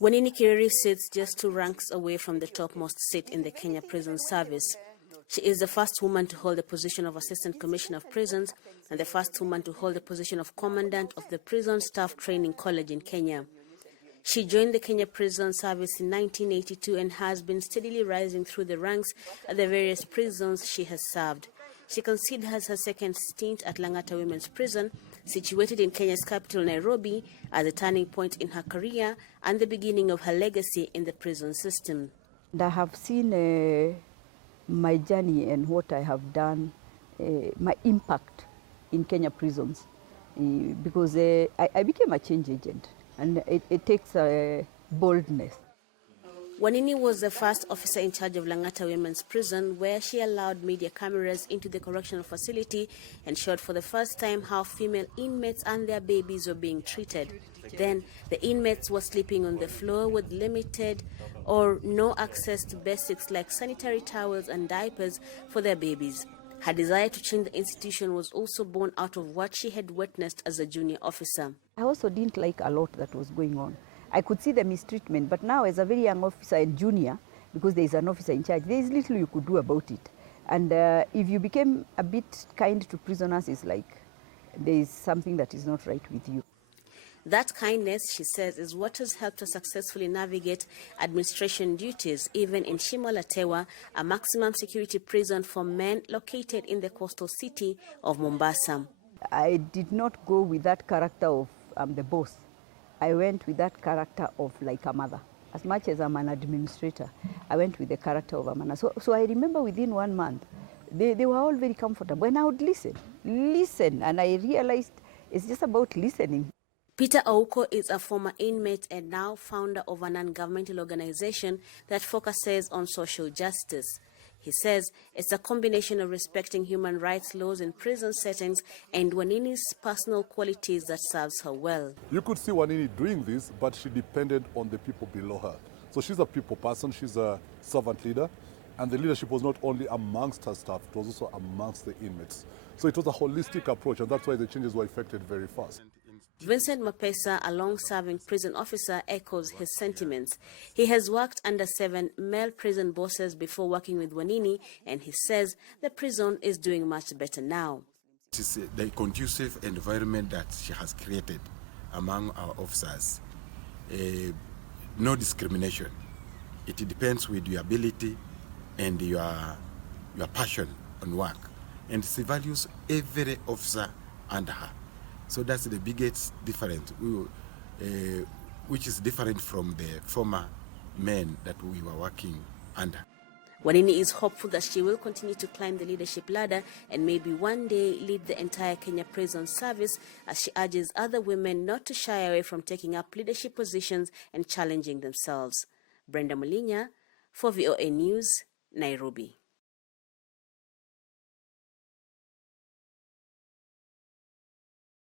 Wanini Kireri sits just 2 ranks away from the topmost seat in the Kenya Prison Service. She is the first woman to hold the position of Assistant Commissioner of Prisons and the first woman to hold the position of Commandant of the Prison Staff Training College in Kenya. She joined the Kenya Prison Service in 1982 and has been steadily rising through the ranks at the various prisons she has served. She considers her second stint at Lang'ata Women's Prison, situated in Kenya's capital Nairobi, as a turning point in her career and the beginning of her legacy in the prison system. And I have seen my journey and what I have done, my impact in Kenya prisons, because I became a change agent, and it takes boldness. Wanini was the first officer in charge of Lang'ata Women's Prison, where she allowed media cameras into the correctional facility and showed for the first time how female inmates and their babies were being treated. Then, the inmates were sleeping on the floor with limited or no access to basics like sanitary towels and diapers for their babies. Her desire to change the institution was also born out of what she had witnessed as a junior officer. I also didn't like a lot that was going on. I could see the mistreatment, but now as a very young officer and junior, because there is an officer in charge, there is little you could do about it. And if you became a bit kind to prisoners, it's like there is something that is not right with you. That kindness, she says, is what has helped her successfully navigate administration duties, even in Shimolatewa, a maximum security prison for men located in the coastal city of Mombasa. I did not go with that character of the boss. I went with that character of like a mother. As much as I'm an administrator, I went with the character of a mother. So I remember within 1 month, they were all very comfortable. And I would listen, and I realized it's just about listening. Peter Ouko is a former inmate and now founder of a non-governmental organization that focuses on social justice. He says it's a combination of respecting human rights laws in prison settings and Wanini's personal qualities that serves her well. You could see Wanini doing this, but she depended on the people below her. So she's a people person, she's a servant leader, and the leadership was not only amongst her staff, it was also amongst the inmates. So it was a holistic approach, and that's why the changes were effected very fast. Vincent Mapesa, a long-serving prison officer, echoes his sentiments. He has worked under 7 male prison bosses before working with Wanini, and he says the prison is doing much better now. It is the conducive environment that she has created among our officers. No discrimination. It depends with your ability and your passion on work. And she values every officer under her. So that's the biggest difference, which is different from the former men that we were working under. Wanini is hopeful that she will continue to climb the leadership ladder and maybe one day lead the entire Kenya Prison Service, as she urges other women not to shy away from taking up leadership positions and challenging themselves. Brenda Mulinya for VOA News, Nairobi.